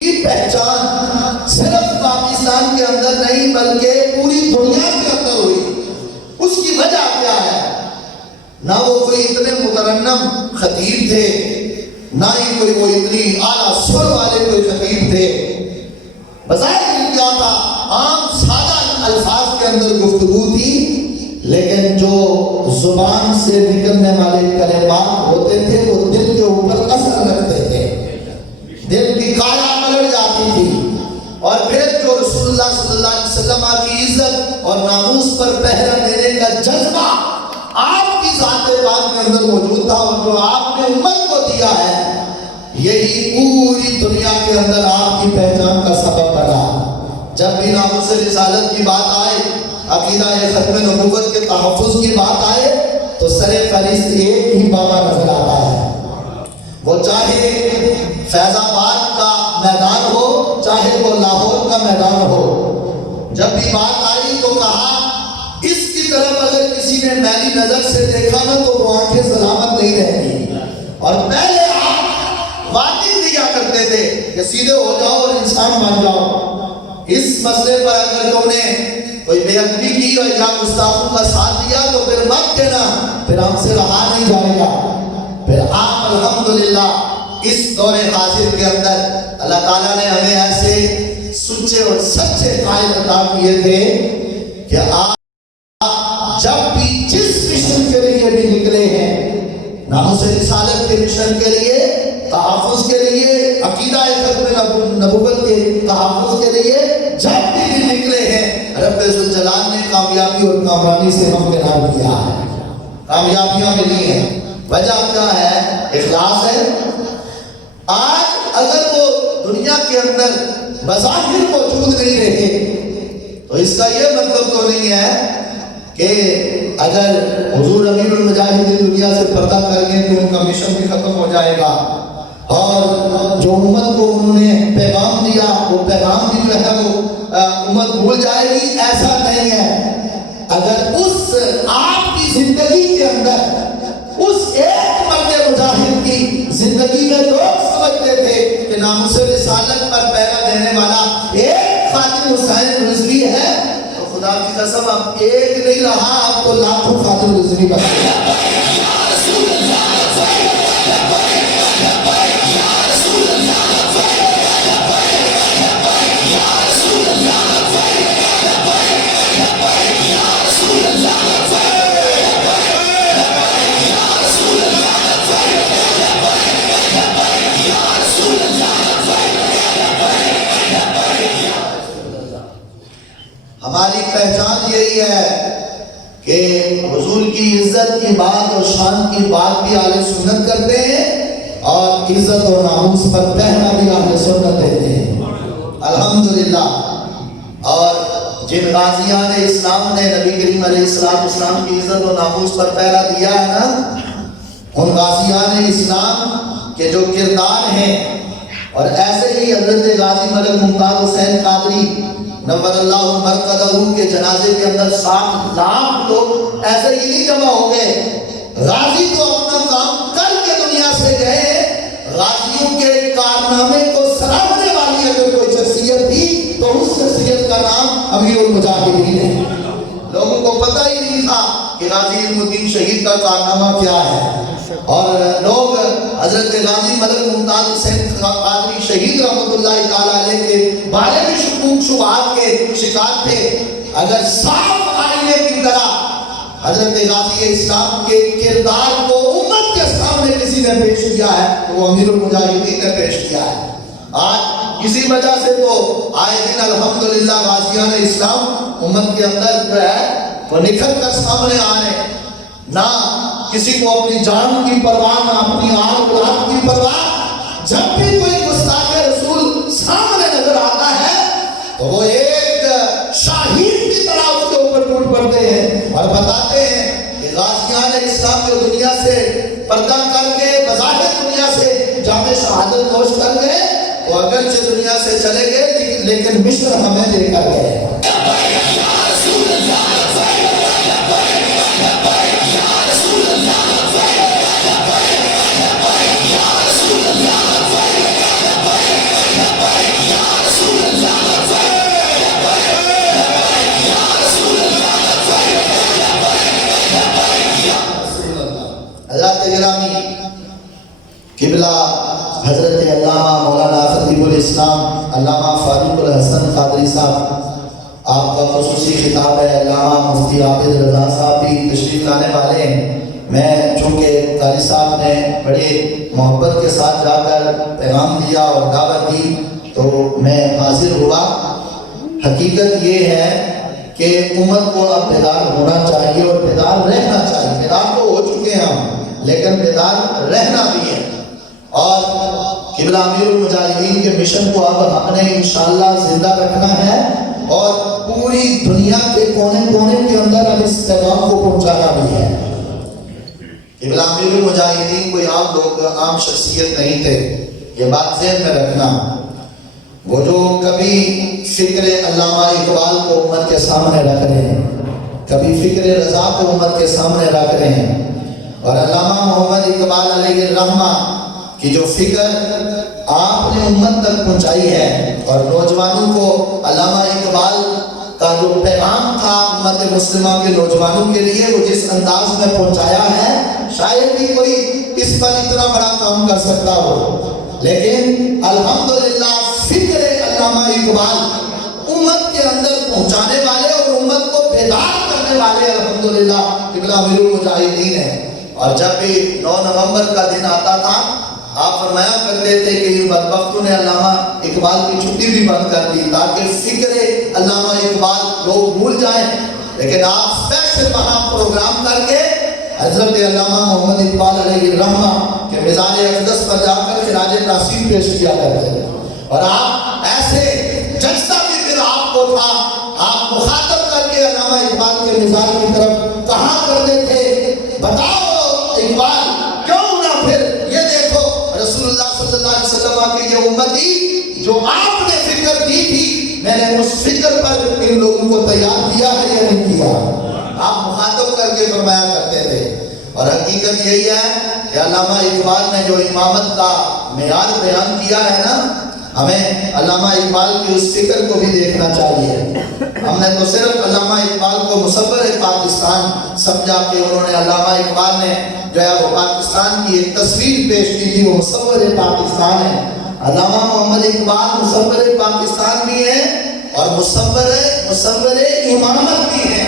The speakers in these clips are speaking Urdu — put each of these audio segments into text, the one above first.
کی پہچان صرف پاکستان کے اندر نہیں بلکہ پوری دنیا کے اندر ہوئی. اس کی وجہ کیا ہے؟ نہ وہ کوئی اتنے مترنم خطیب تھے، نہ ہی کوئی وہ اتنی اعلیٰ سر والے کوئی خطیب تھے. بظاہر کیا تھا؟ عام سادہ الفاظ کے اندر گفتگو تھی، لیکن جو زبان سے نکلنے والے کلمات ہوتے تھے وہ دل کے اوپر اثر رکھتے تھے، دل کی کایا پلٹ جاتی تھی. اور پھر جو رسول اللہ صلی اللہ علیہ وسلم کی عزت اور ناموس پر پہرا دینے کا جذبہ آپ کی ذات پاک کے اندر موجود تھا اور جو آپ نے امت کو دیا ہے، یہی پوری دنیا کے اندر آپ کی پہچان کا سبب بنا. جب بھی ناموس رسالت کی بات آئے، عقیدہ ختم نبوت کے تحفظ کی بات آئے، تو سر فہرست ایک ہی بابا نظر آتا ہے. وہ چاہے فیض آباد کا میدان ہو، چاہے وہ لاہور کا میدان ہو. جب بھی بات آئی تو کہا اس کی طرف اگر کسی نے میلی نظر سے دیکھا نا تو وہ آنکھیں سلامت نہیں رہتی. اور پہلے آپ وعدے دیا کرتے تھے کہ سیدھے ہو جاؤ اور انسان بن جاؤ. اس مسئلے پر اگر تم نے کوئی بے ادبی کی اور یا گستاخوں کا ساتھ دیا تو پھر مت کہنا پھر ہم سے رہا نہیں جائے گا. پھر آپ الحمدللہ اس دور حاضر کے اندر اللہ تعالیٰ نے ہمیں ایسے سچے اور سچے قائد عطا کیے تھے کہ آپ جب بھی جس مشن کے لیے بھی نکلے ہیں، ناموس رسالت کے مشن کے لیے، تحفظ کے لیے، عقیدہ ختم نبوت کے تحفظ کے لیے جب بھی نکلے ہیں، رب ذوالجلال نے کامیابی اور کامرانی سے ہمکنار کیا ہے، کامیابیاں ملی ہیں. وجہ کیا ہے؟ اخلاص ہے. آج اگر وہ دنیا کے اندر بظاہر موجود نہیں رہے تو اس کا یہ مطلب تو نہیں ہے کہ اگر حضور امیر المجاہدین دنیا سے پردہ کر گئے تو ان کا مشن بھی ختم ہو جائے گا، اور جو امت کو انہوں نے پیغام دیا وہ پیغام بھی جو ہے وہ امت بھول جائے گی. ایسا نہیں ہے. اگر اس آپ کی زندگی کے اندر اس ایک مرد مجاہد کی زندگی میں لوگ سمجھتے تھے کہ ناموس رسالت پر پہرا دینے والا ایک خادم حسین رضوی ہے، تو خدا کی قسم اب ایک نہیں رہا، اب تو لاکھوں خادم رضوی بن گیا. ہماری پہچان یہی ہے کہ حضور کی عزت کی بات اور شان کی بات بھی اہل سنت کرتے ہیں اور عزت اور ناموس پر پہنا بھی اہل سنت دیتے ہیں الحمدللہ. اور جن غازیان اسلام نے نبی کریم علیہ السلام کی عزت اور ناموس پر پہرا دیا ہے نا، ان غازیان اسلام کے جو کردار ہیں، اور ایسے ہی حضرت غازی ملک ممتاز حسین قادری نور اللہ مرقدہ کے جنازے کے اندر 7 لاکھ لوگ ایسے ہی نہیں جمع ہو گئے. غازی تو اپنا کام کر کے دنیا سے گئے. غازیوں کے کارنامے کو سراہنے والی اگر کوئی شخصیت تھی تو اس شخصیت کا نام امیر المجاہدین ہے. لوگوں کو پتہ ہی نہیں تھا کہ غازی علم الدین شہید کا کارنامہ کیا ہے، اور لوگ حضرت غازی ملک ممتاز حسین قادری شہید رحمۃ اللہ تعالیٰ علیہ کے بارے میں شکوک شبہات کے شکار تھے. اگر صاف آئینے کی طرح حضرت غازی اسلام کے کردار کو امت کے سامنے کسی نے پیش کیا ہے تو وہ امیر المجاہدین نے پیش کیا ہے. آج اسی وجہ سے تو آئے دن الحمدللہ غازیان اسلام امت کے اندر جو ہے وہ نکھر کر سامنے آ رہے ہیں. نہ کسی کو اپنی جان کی پرواہ، نہ اپنی آن اولاد کی پرواہ. جب بھی کوئی گستاخ رسول سامنے نظر آتا ہے تو وہ ایک شاہین کی طرح اس کے اوپر ٹوٹ پڑتے ہیں اور بتاتے ہیں کہ غازیان اسلام جو دنیا سے پردہ کر کے بظاہر دنیا سے جام شہادت نوش کر گئے، وہ اگرچہ دنیا سے چلے گئے لیکن مصر ہمیں لے کر گئے. قبلہ حضرت علامہ مولانا خطیب الاسلام علامہ فاروق الحسن قادری صاحب، آپ کا خصوصی خطاب ہے، علامہ مفتی عابد رضا صاحب بھی تشریف لانے والے ہیں۔ میں چونکہ قاری صاحب نے بڑے محبت کے ساتھ جا کر پیغام دیا اور دعوت دی تو میں حاضر ہوا۔ حقیقت یہ ہے کہ امت کو اب بیدار ہونا چاہیے اور بیدار رہنا چاہیے۔ بیدار تو ہو چکے ہیں ہم، لیکن بیدار رہنا بھی ہے، اور قبلہ امیر المجاہدین کے مشن کو اب ہم نے انشاءاللہ زندہ رکھنا ہے اور پوری دنیا کے کونے کونے کے اندر اب اس پیغام کو پہنچانا بھی ہے۔ قبلہ امیر المجاہدین کوئی عام لوگ، عام شخصیت نہیں تھے، یہ بات ذہن میں رکھنا۔ وہ جو کبھی فکر علامہ اقبال کو امت کے سامنے رکھ رہے ہیں، کبھی فکر رضا کو امت کے سامنے رکھ رہے ہیں، اور علامہ محمد اقبال علیہ الرحمہ کی جو فکر آپ نے امت تک پہنچائی ہے، اور نوجوانوں کو علامہ اقبال کا جو پیغام تھا امت مسلمہ کے نوجوانوں کے لیے وہ جس انداز میں پہنچایا ہے، شاید ہی کوئی اس پر اتنا بڑا کام کر سکتا ہو۔ لیکن الحمدللہ فکر علامہ اقبال امت کے اندر پہنچانے والے اور امت کو بیدار کرنے والے الحمدللہ قبلہ امیر المجاہدین ہیں۔ اور جب بھی 9 نومبر کا دن آتا تھا، آپ فرمایا کرتے تھے کہ ان بدبختوں نے علامہ اقبال کی چھٹی بھی بند کر دی تاکہ فکر علامہ اقبال لوگ بھول جائیں، لیکن آپ اسپیشل وہاں پروگرام کر کے حضرت علامہ محمد اقبال علیہ الرحمہ کے مزار اقدس پر جا کر خراج تحسین پیش کیا کرتے تھے، اور آپ ایسے جلسہ بھی پھر آپ کو تھا، آپ مخاطب کر کے علامہ اقبال کے مزار کی طرف کہاں کرتے تھے، بتاؤ اقبال کیوں نہ پھر یہ دیکھو رسول اللہ صلی اللہ علیہ وسلم کی یہ امتی جو آپ نے فکر دی تھی، میں نے اس فکر پر ان لوگوں کو تیار کیا ہے یا نہیں کیا، آپ مخاطب کر کے فرمایا کرتے تھے۔ اور حقیقت یہی ہے کہ علامہ اقبال نے جو امامت کا معیار بیان کیا ہے نا، ہمیں علامہ اقبال کی اس فکر کو بھی دیکھنا چاہیے۔ ہم نے تو صرف علامہ اقبال کو مصور پاکستان سمجھا کہ انہوں نے علامہ اقبال نے جو ہے وہ پاکستان کی ایک تصویر پیش کی تھی، وہ مصور پاکستان ہے۔ علامہ محمد اقبال مصور پاکستان بھی ہے اور مصور امامت بھی ہے۔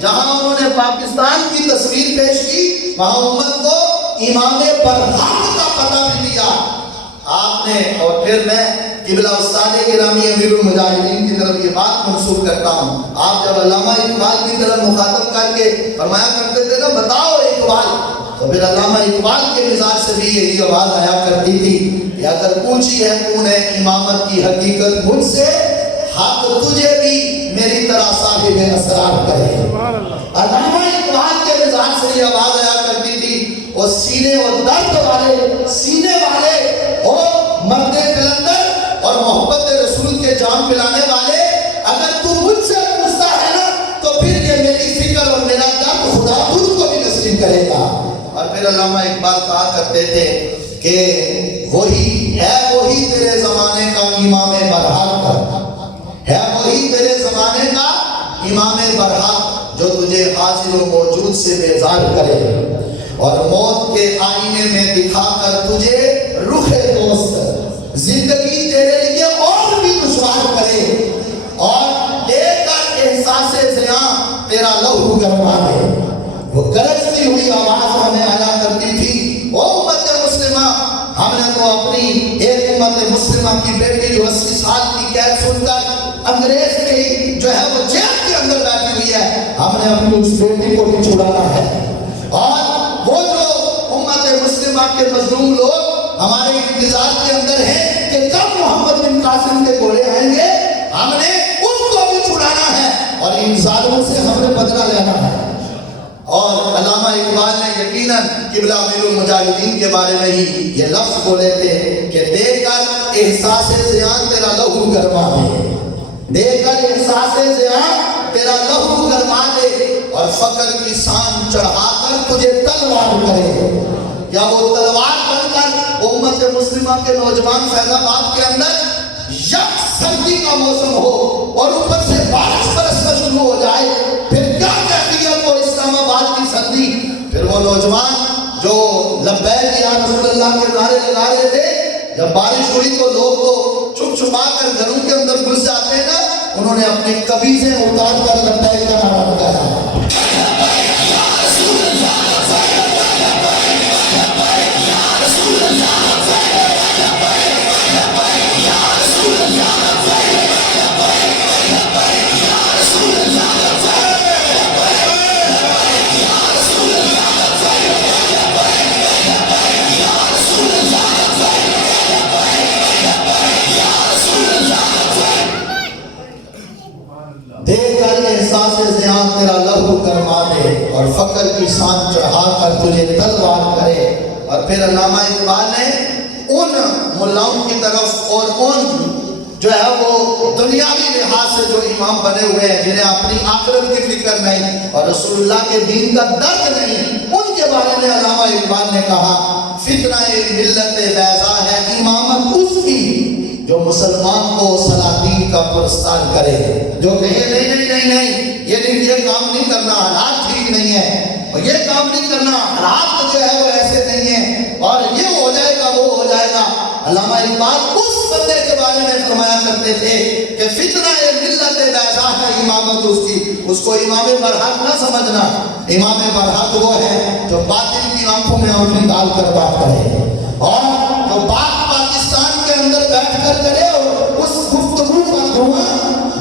جہاں انہوں نے پاکستان کی تصویر پیش کی، وہاں امت کو امام برحق کا پتہ بھی دیا آپ نے۔ اور پھر میں قبلہ استاد گرامی امیر المجاہدین کی طرف یہ بات منسوخ کرتا ہوں، آپ جب علامہ اقبال کی طرف مخاطب کر کے فرمایا کرتے تھے نا بتاؤ اقبال، تو پھر علامہ اقبال کے مزاج سے بھی یہی آواز آیا کرتی تھی کہ اگر پوچھی ہے تو نے امامت کی حقیقت مجھ سے، حق تجھے بھی میری طرح صاحب اسرار کرے۔ علامہ اقبال کے مزاج سے یہ آواز آیا کرتی تھی، وہ سینے و درد والے، سینے والے اور مرد کلندر اور محبت رسول کے جام پلانے والے، اگر تو مجھ سے پوچھتا ہے نا تو پھر یہ میری فکر اور میرا درد خدا تجھ کو بھی نصیب کرے گا۔ اور پھر علامہ اقبال کہا کرتے تھے کہ وہی ہے، وہی تیرے زمانے کا امام برحق ہے، وہی تیرے زمانے کا امام برحق جو تجھے حاضر و موجود سے بیزار کرے اور موت کے آئینے میں دکھا کر تجھے رخ دوست زندگی تیرے لیے اور بھی دشوار کرے اور دے کر احساس زیاں تیرا لہو گرما دے۔ وہ گرجتی ہوئی آواز ہمیں آیا کرتی تھی، او امت مسلمہ، ہم نے تو اپنی ایک امت مسلمہ کی بیٹی جو 80 سال کی قید سن کر انگریز کی جو ہے وہ جیل کے اندر بیٹھی ہوئی ہے، ہم نے اپنی اس بیٹی کو بھی چھڑانا ہے۔ اور وہ جو امت مسلمہ کے مظلوم لوگ ہمارے انتظار کے اندر ہیں کہ کب محمد بن قاسم کے گھوڑے آئیں گے، ہم نے ان کو بھی چھڑانا ہے اور ان ظالموں سے ہم نے بدلہ لینا ہے۔ اور علامہ اقبال نے یقیناً قبلہ امیر المجاہدین کے بارے میں ہی یہ لفظ بولے تھے کہ دے کر احساس زیان تیرا لہو گرما دے، دے کر احساس زیان تیرا لہو گرما دے اور فقر کی سان چڑھا کر تجھے تلوار کرے۔ یا وہ تلوار بن کر امت مسلمہ کے نوجوان فیض آباد کے اندر یک سردی کا موسم ہو اور اوپر سے بارش برسنا شروع ہو جائے، پھر کیا کہتی ہے وہ اسلام آباد کی سردی؟ پھر وہ نوجوان جو لبیک یا رسول اللہ کے نعرے لگا رہے تھے، جب بارش ہوئی تو لوگ تو چھپ چھپا کر گھروں کے اندر گھس جاتے ہیں نا، انہوں نے اپنے قمیضیں اتار کر لبیک کا نعرہ لگایا۔ دے کر احساس زیان تیرا لہو گرما دے، اور فقر کی سان چڑھا کر تجھے تلوار کرے۔ اور پھر علامہ اقبال نے ان ملاؤں کی طرف اور ان جو ہے وہ دنیاوی لحاظ سے جو امام بنے ہوئے ہیں، جنہیں اپنی آخرت کی فکر نہیں اور رسول اللہ کے دین کا درد نہیں، ان کے بارے میں علامہ اقبال نے کہا فتنہ ملت بیضا ہے امامت اس کی جو مسلمان کو سلاطین کا پرستار کرے، جو کہے نہیں یہ کام نہیں کرنا، حالات ٹھیک نہیں ہے، اور یہ کام نہیں کرنا، حالات جو ہے وہ ایسے نہیں ہیں، اور یہ ہو جائے گا وہ ہو جائے گا۔ علامہ اقبال اس بندے کے بارے میں فرمایا کرتے تھے کہ فتنہ ملت بیضا ہے امامت اس کی، اس کو امام برحق نہ سمجھنا، امام برحق وہ ہے جو باطل کی آنکھوں میں آنکھیں ڈال کر بات کرے، اور جو بات پاکستان کے اندر بیٹھ کر کرے اور اس گفتگو کا دھواں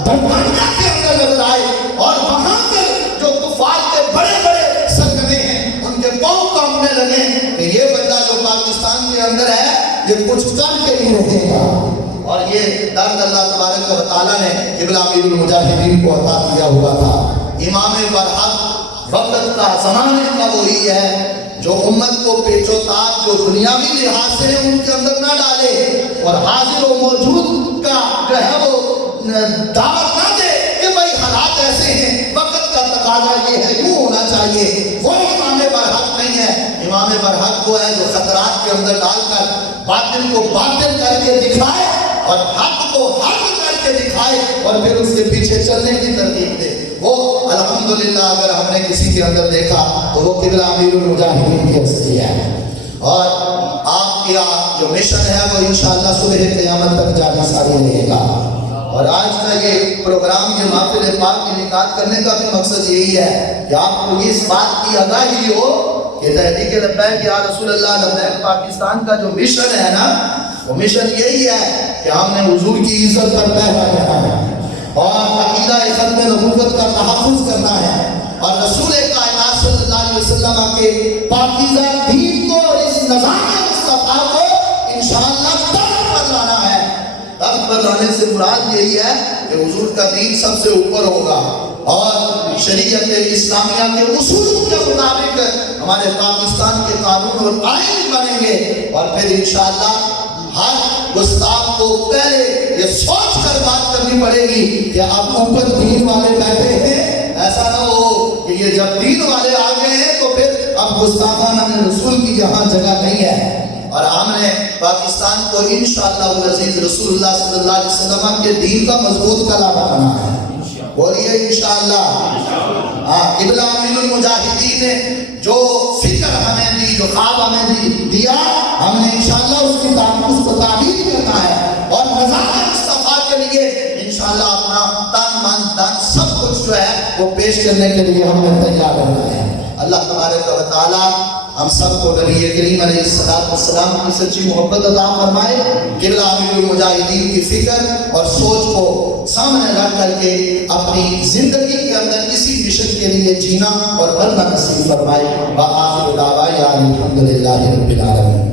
برطانیہ کے اندر نظر آئے، اور وہاں کے جو کفار کے بڑے بڑے سرکنے ہیں ان کے پاؤں کانپنے لگے کہ یہ بندہ جو پاکستان کے اندر ہے یہ کچھ کر کے ہی رہے گا۔ اور یہ درد اللہ تبارک و تعالیٰ نے قبلہ امیر المجاہدین کو عطا کیا ہوا تھا۔ امام برحق وقت کا زمانے کا وہی ہے جو امت کو پیچو تاب جو دنیاوی لحاظ سے ان کے اندر نہ ڈالے، اور حاضر و موجود کا جو ہے وہ دعوت نہ دے کہ بھائی حالات ایسے ہیں، وقت کا تقاضا یہ ہے، یوں ہونا چاہیے۔ وہ امام برحق نہیں ہے، امام برحق وہ ہے جو خطرات کے اندر ڈال کر باطل کو باطل کر کے دکھائے اور حق کو حق کر کے دکھائے، اور پھر اس کے پیچھے چلنے کی ترغیب دے۔ وہ الحمدللہ اگر ہم نے کسی کے اندر دیکھا تو وہ قبلہ امیر المجاہدین کی ہستی ہے، اور آپ کا جو مشن ہے وہ انشاءاللہ صبح قیامت تک جاری ساری رہے گا۔ اور آج کا یہ پروگرام، یہ محفل پاک کی انعقاد کرنے کا بھی مقصد یہی ہے کہ آپ کو اس بات کی آگاہی ہو کہ تحریک لبیک یا رسول اللہ لبیک پاکستان کا جو مشن ہے نا، وہ مشن یہی ہے کہ ہم نے حضور کی عزت پر پہرا دینا ہے، اور عقیدہ ختم نبوت کا تحفظ کرنا ہے، اور رسول کائنات صلی اللہ علیہ وسلم کے پاکیزہ دین کو اور اس نظام مصطفیٰ کو انشاءاللہ تخت پر لانا ہے۔ تخت پر لانے سے مراد یہی ہے کہ حضور کا دین سب سے اوپر ہوگا، اور شریعت اسلامیہ کے اصول کے مطابق ہمارے پاکستان کے قانون اور آئین بنیں گے، اور پھر انشاءاللہ ہر گستاخ کو پہلے یہ سوچ کر بات کرنی پڑے گی کہ اب اوپر دین والے بیٹھے ہیں، ایسا نہ ہو کہ یہ جب دین والے آ گئے ہیں تو پھر اب گستاخانہ رسول کی یہاں جگہ نہیں ہے۔ اور ہم نے پاکستان کو انشاءاللہ العزیز رسول اللہ صلی اللہ علیہ وسلم کے دین کا مضبوط کلا بنانا ہے، بولیے انشاءاللہ۔ قبلہ امیر المجاہدین نے جو فکر ہمیں دی، جو خواب ہمیں دیا، ہم نے انشاءاللہ اس کو تعبیر کرنا ہے، اور نظام مصطفیٰ کے لیے انشاءاللہ اپنا تن من دن سب کچھ جو ہے وہ پیش کرنے کے لیے ہم نے تیار رہنا ہے۔ اللہ تبارک و تعالیٰ ہم سب کو نبی کریم علیہ السلام کی سچی محبت عطا فرمائے، قبلہ امیر المجاہدین کی فکر اور سوچ کو سامنے رکھ کر کے اپنی زندگی کے اندر اسی مشن کے لیے جینا اور بننا نصیب فرمائے۔ وآخر دعوانا الحمدللہ رب العالمین۔